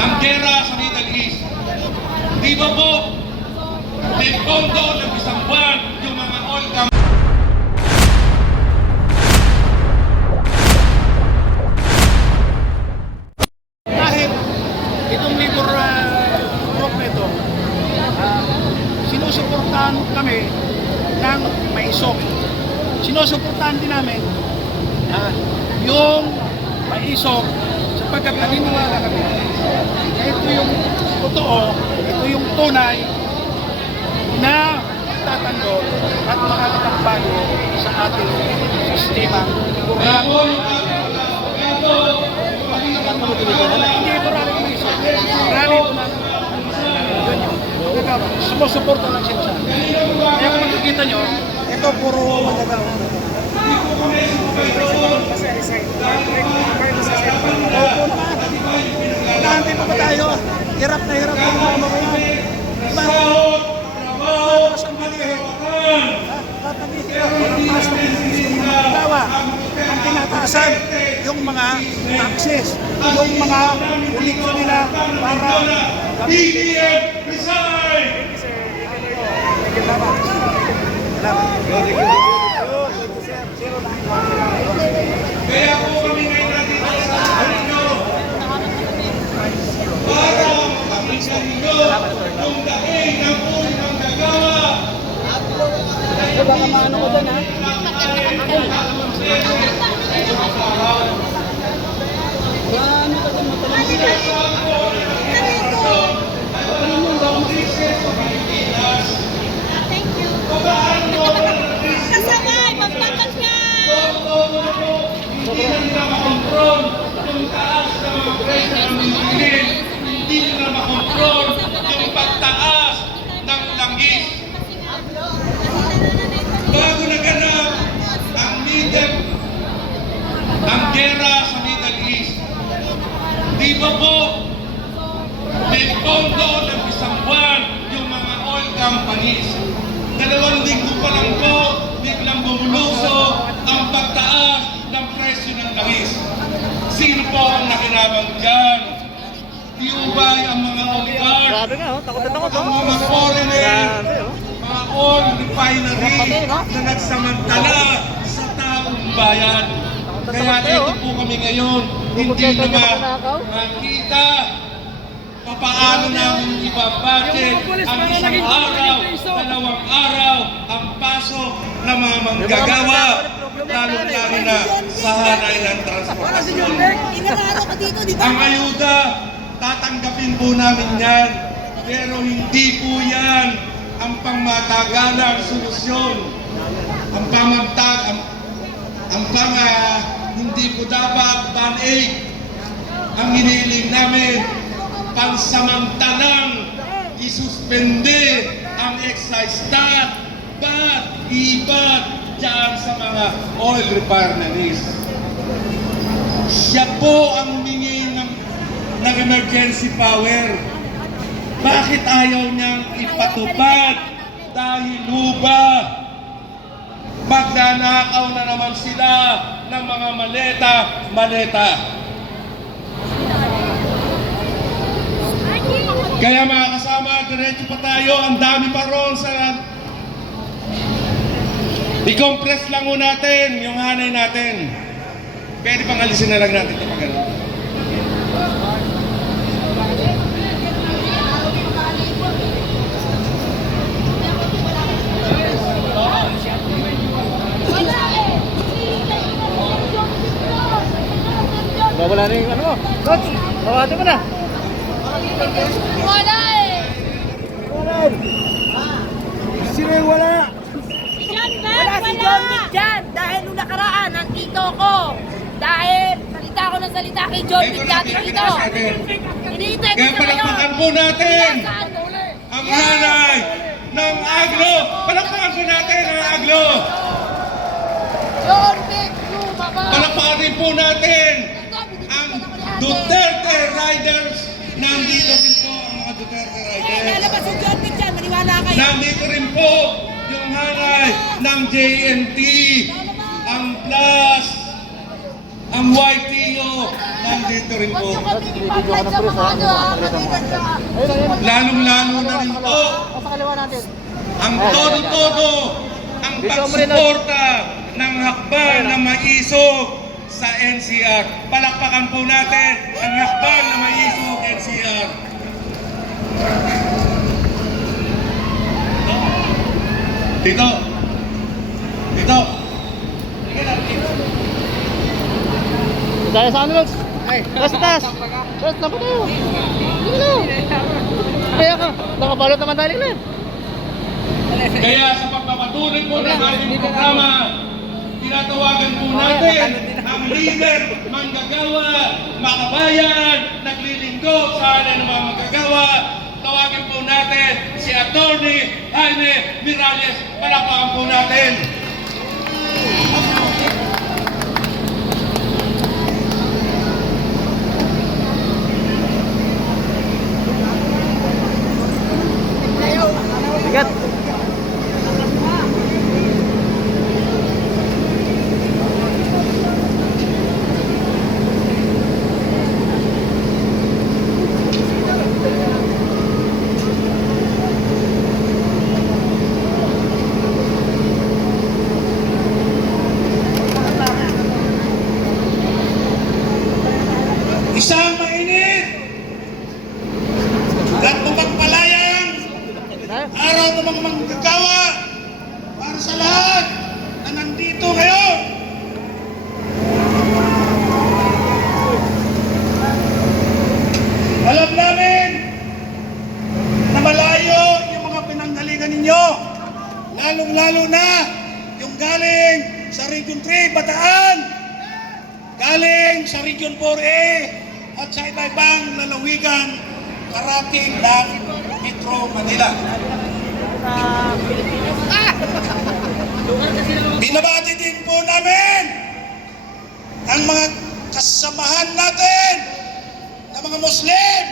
ang gera sa Middle East. Di ba po, may pondo ng isang buwan yung mga oil companies. Dahil itong labor group na ito, sinusuportahan kami ng maisok. Sinusuportahan din namin yung maisok sapagkat naniniwala kami na ito yung totoo, ito yung tunay na tatanggol at makakapagbago sa ating sistema. Hindi ito rally ng maisok. Rally ito na sumusuporta lang siya sa amin. Kaya kung makikita nyo, ito puro magagawa. Opo naman. Nahantay pa ba tayo? Hirap na hirap ang mga mamayan. Diba? Mas ang bilihin. At naghihirap ang mas magagawa. Ang tinataasan, yung mga taxes, yung mga uliksyon nila para BBM resign! Kaya po kami ngayon nandito sa inyo para makapagsan ninyo yung daing ng uri ng gagawa. baka maano ko dyan, ha? Kasabay, magpatas nga! Hindi na nila makontrol yung taas ng mga presyo ng bilihin. Hindi nila makontrol yung pagtaas ng langis. Bago naganap ang gera sa Middle East, di ba po, may pondo ng isang buwan yung mga oil companies. 2 linggo pa lang po, biglang bumulusok ang pagtaas ng presyo ng langis. Sino po ang nakinabang dyan? Di ba ang mga oligarch, Grabe nga, oh. Takot na takot, ang mga foreigner, Grabe, oh. mga oil refinery na nagsamantala sa taong bayan. Kaya dito po kami ngayon, hindi na makita paano namin ibabudget ang isang araw, 2 araw, ang pasok ng mga manggagawa, lalo-lalo na sa hanay ng transportasyon. Ang ayuda, tatanggapin po namin yan, pero hindi po yan ang pangmatagalang solusyon. Hindi po dapat ban-aid. Ang hinihiling namin, pansamantalang isuspende ang excise tax, VAT dyan sa mga oil refineries. Siya po ang humingi ng emergency power. Bakit ayaw niyang ipatupad? Dahil luba, magnanakaw na naman sila ng mga maleta. Kaya mga kasama, diretso pa tayo. Ang dami pa ron sa... I-compress lang mo natin yung hanay natin. Pwede pang alisin na lang natin ito pag gano'n. Wala na yung ano mo. Coach, tawagin mo na. Wala eh! Wala. Sino yung wala? Si John Beck, Wala si John Wick dyan dahil nung nakaraan nandito ako dahil salita ako ng salita kay John Wick dati dito. Hinihintay ko Kaya siya ngayon. palakpakan po natin Saan uli? ang hanay ng Aglo. Palakpakan po natin ang Aglo. John Wick, lumabas! Palakpakan rin po natin ang Duterte Riders. Nandito rin po ang mga Duterte Riders. Lalabas si John Wick dyan, maniwala kayo. Nandito rin po yung hanay ng JNT, ang Plus, ang YTO, ng nandito rin po. Huwag nyo kaming ipag-like sa mga ano ha, katigan sa... Lalong-lalo na rin po Sa kaliwa natin. ang todo-todo ang pagsuporta ng hakbang na maisog sa NCR. Palakpakan po natin ang hakbang na maisog NCR. Dito. Dito. Dahil sa ano, Lods? Taas, taas. Taas, dapat tayo. Hindi na. Kaya ka. Nakabalot naman tayo na. Kaya sa pagpapatuloy po ng ating programa, tinatawagan po natin ang leader, manggagawa, makabayan, naglilingkod sa atin ng mga manggagawa. Tawagin po natin si Attorney Jaime Miralles. Palakpakan po natin. Bigat. Isang mainit at mapagpalayang araw ng mga manggagawa para sa lahat na nandito ngayon. Alam namin na malayo yung mga pinanggalingan ninyo, lalong-lalo na yung galing sa Region 3, Bataan, galing sa Region 4A at sa iba-ibang lalawigan karating ng Metro Manila. Binabati din po namin ang mga kasamahan natin na mga Muslim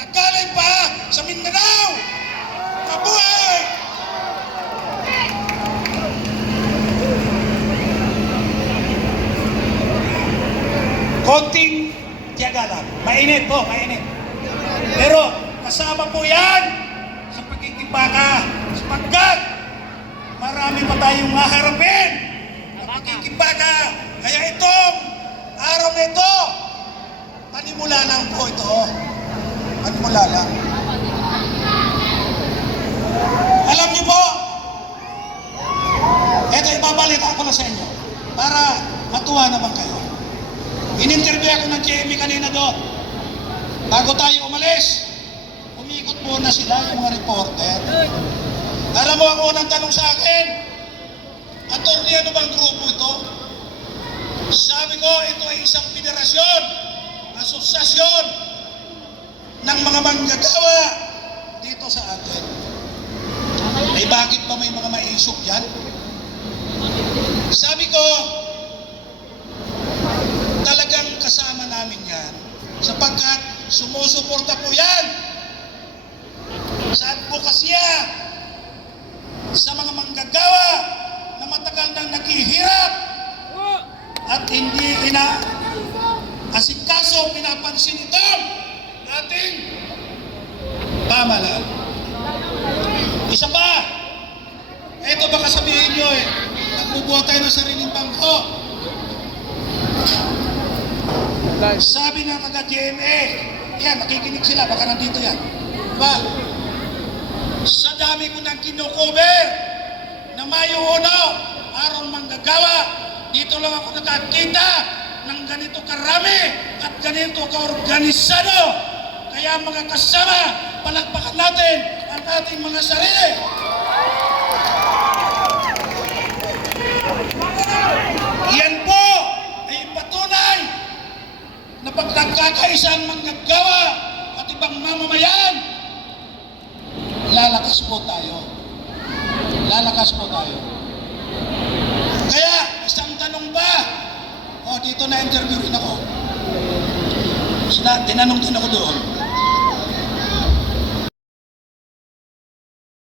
na galing pa sa Mindanao. Mabuhay! Konting tiyaga lang. Mainit po, mainit. Pero kasama po yan sa pagkikipaka sapagkat marami pa tayong haharapin na pagkikipaka. Kaya itong araw na ito, panimula lang po ito. Panimula lang. Alam niyo po, ito ibabalita ko na sa inyo para matuwa naman kayo. In-interview ako ng GMA kanina doon. Bago tayo umalis, umikot muna sila yung mga reporter. Alam mo ang unang tanong sa akin, Attorney, ano bang grupo ito? Sabi ko, ito ay isang federasyon, asosyasyon ng mga manggagawa dito sa atin. Ay bakit ba may mga maisok yan? Sabi ko, talagang kasama namin yan sapagkat sumusuporta po yan sa advokasya sa mga manggagawa na matagal nang naghihirap at hindi asikaso pinapansin itong ating pamahalaan. Isa pa, ito baka sabihin nyo nagbubuhat tayo ng sariling bangko. Sabi ng taga-GMA, yan, makikinig sila, baka nandito yan. Diba? Sa dami ko nang kinukover na Mayo 1, araw manggagawa, dito lang ako nakakita ng ganito karami at ganito kaorganisado. Kaya mga kasama, palakpakan natin ang ating mga sarili. Yan po ay patunay na pag nagkakaisa ang manggagawa at ibang mamamayan, lalakas po tayo. Lalakas po tayo. Kaya, isang tanong ba? Dito na interview rin ako. Tinanong din ako doon.